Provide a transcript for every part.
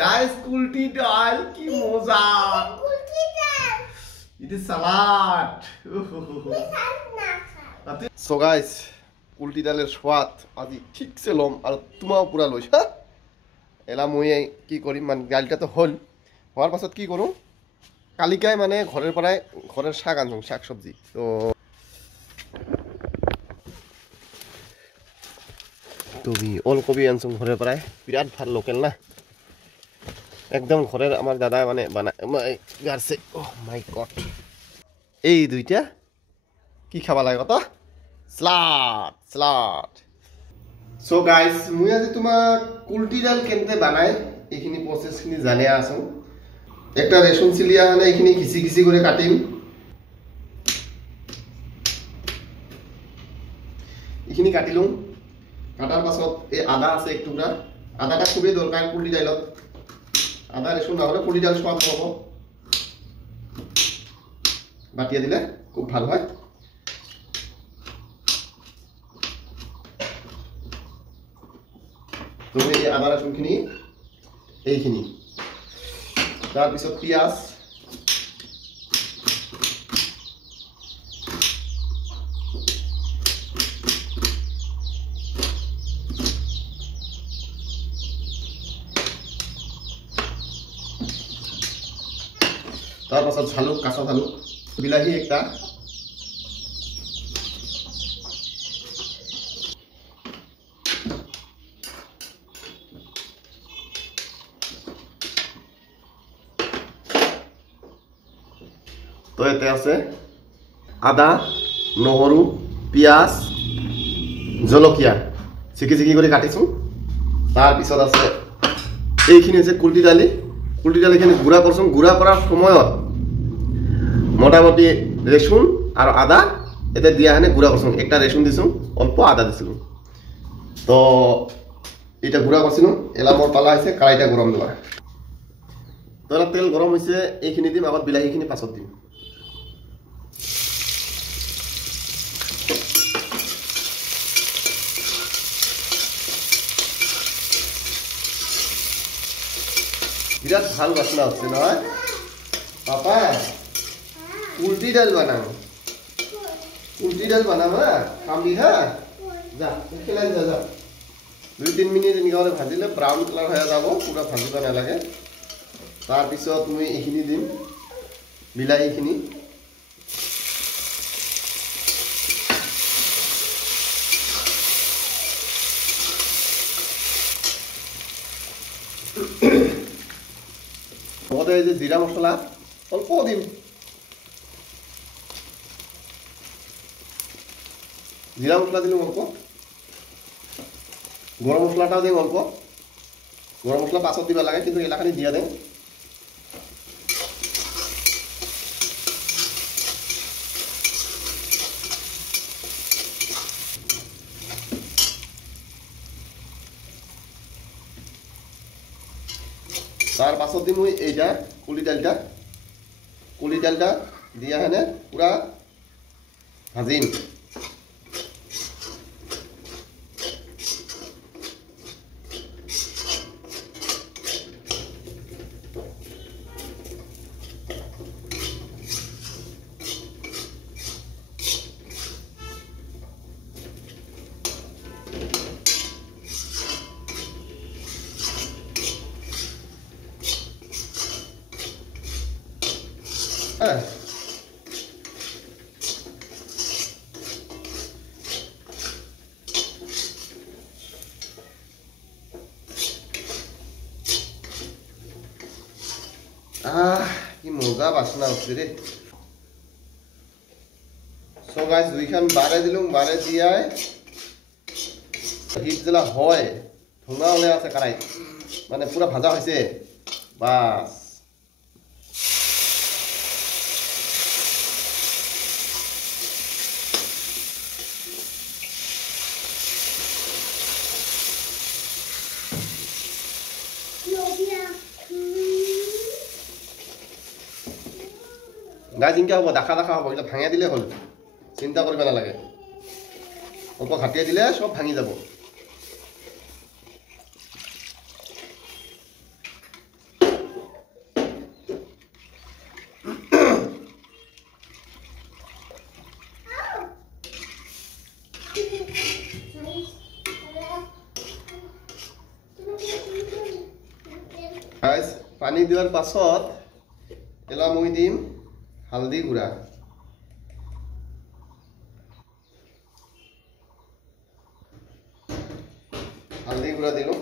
গাইস কুলটি ডাল কি মজা কুলটি ডাল এটা সালাড সো গাইস কুলটি ডালের স্বাদ আজি ঠিকছে লম আর তোমাও পুরা লইছ এলা মই কি করিম মানে ডালটা তো হল হওয়ার পাছত কি করুম কালিকায় মানে ঘরের পরায় ঘরের শাক আনছুম শাক সবজি তো তুমি ওলকবি আনছুম ঘরের পরায় বিরাট ভাল লোকেল না একদম ঘরের আমার দাদা মানে বানায় গারছে ও মাই গড এই দুইটা কি খাবা লাগে কত স্লাড সো গাইস মুই আজি তোমাক কুলটি ডাল কেনতে বানাই এইখিনি প্রসেসখিনি জানিয়া আছো একটা রেশন চিলিয়া মানে এইখিনি ঘিচি ঘিচি করে কাটিম এইখিনি কাটিলুম কাটার পাছত এই আদা আছে এক টুকরা আদাটা খুবই দরকার কুলটি ডালত আদা রেশন না হলে কুলটি ডাল স্বাদ পাবো বাটিয়ে দিলে খুব ভালো হয় তো এই আদা রসুনখিনি এইখিনি তাৰপিছত পিঁয়াজ তাৰপাছত জালুক কাঁচা জালুক বিলাহী একটা তো এতে আছে আদা নহৰু পিঁয়াজ জলকীয়া চিকি চিকি কৰে কাটিছো তাৰপিছত আছে এইখিনি আছে কুলটি ডালিখিনি গুড়া করছো গুড়া করার সময়ত মোটামুটি রেসুন আর আদা এতে দিয়া হেনে গুড়া করছো একটা রেসুন দিছো অল্প আদা দিছিল তো এটা গুড়া করছিল এলা মোর পালা আছে কড়াইটা গরম দেওয়া তো তেল গরম হয়েছে এইখিনি দিম আগত বিলাহীখিনি পাছত দিম বিরাট ভাল বাসনা হচ্ছে নয় পাপা উল্টি ডাল বানাবো হ্যাঁ খাবি হ্যাঁ যা খেলাই যা যা 2-3 মিনিট এনেকৈ ভাজিলে ব্রাউন কালার হয়ে যাব পুরো ভাজিব নালাগে তাৰপিছত মই এইখিনি দিম বিলাহীখিনি লগতে এই যে জিৰা মছলা অল্প দিম জিৰা মছলা দিলোঁ অল্প গৰম মছলাটাও দিম অল্প গৰম মছলা পাছত দিব লাগে কিন্তু এলাখানি দিয়া দিম তার পাছত দিম এইটা কুলি ডালটা দিয়া হেনে পুরা ভাজিম কি মজা বাসনা হচ্ছে রে সো গাইস দুইখান বারে দিলুম বারে দিয়ায় হিট জেলা হয় ধোঁয়া ওলাই আছে কারাই মানে পুরা ভাজা হয়েছে বাস গাছ ইনকা হব দেখা দেখা হব এটা ভাঙিয়া দিলে হল চিন্তা করবে না লাগে অল্প ঘাটিয়ে দিলে সব ভাঙি যাব গাইস পানী দিয়াৰ পাছত এলা মই দিম হালদি গুড়া দিলো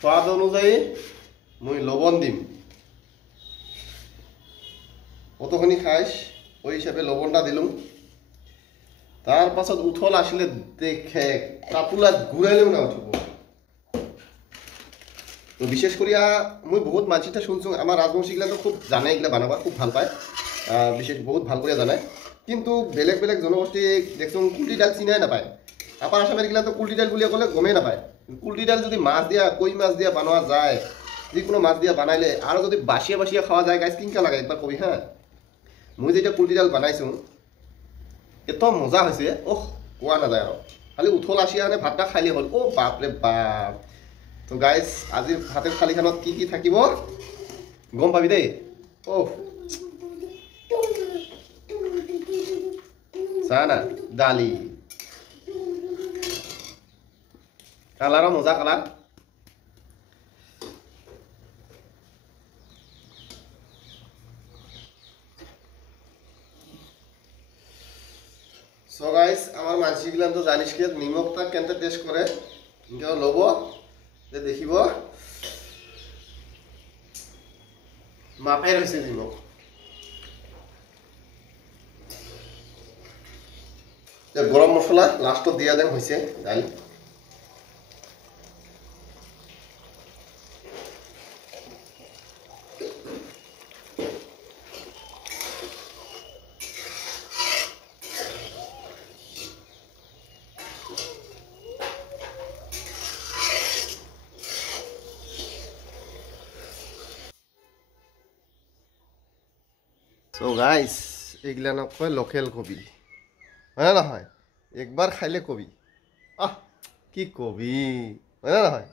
স্বাদ অনুযায়ী মই লবণ দিম কতখানি খাইছ ওই হিসাবে লবণটা দিলুম তার পাছত উঠল আসলে দেখে কাপুলা ঘুরাইলেও না উঠব তো বিশেষ করিয়া মই বহুত মানসিটা শুনছো আমার রাজবংশীগুলা তো খুব জানে এগুলা বানাবা খুব ভাল পায় বিশেষ বহুত ভাল করে জানায় কিন্তু বেলেগ বেলেগ জনগোষ্ঠী দেখছো কুলটি ডাল চিনাই নাপায় আপার আসামের গিলা তো কুলটি ডাল বুলিয়ে ক'লে গমেই নাপায় কুলটি ডাল যদি মাছ দিয়া কই মাছ দিয়া বানোয়া যায় যিকোনো মাছ দিয়া বানাইলে আর যদি বাসিয়া বাসিয়া খাওয়া যায় গাইছ কিনকা লাগে একবার কবি হ্যাঁ মই যেটা কুলটি ডাল বানাইছো এত মজা হয়েছে ওহ কোয়া না যায় আর খালি উঠল আসিয়া মানে ভাতটা খাইলে হল ও বাপ রে বাপ তো গাইস আজিৰ ভাতের থালিখনত কি কি থাকিব গম পাবি দেই ও চানা দালি কালারও মজা কালার সো গাইস আমার মানসিগুলান তো জানিস কি নিমকটা কেনতে টেস্ট করে ইনকে লব যে দেখিব মাপের হয়েছে নিমক গরম মশলা লাস্টত দিয়া দেন হয়েছে ডাল সো গাইস এগুলা না কয় লোকেল কবি হয় না হয় একবার খাইলে কবি আহ কি কবি হয় না হয়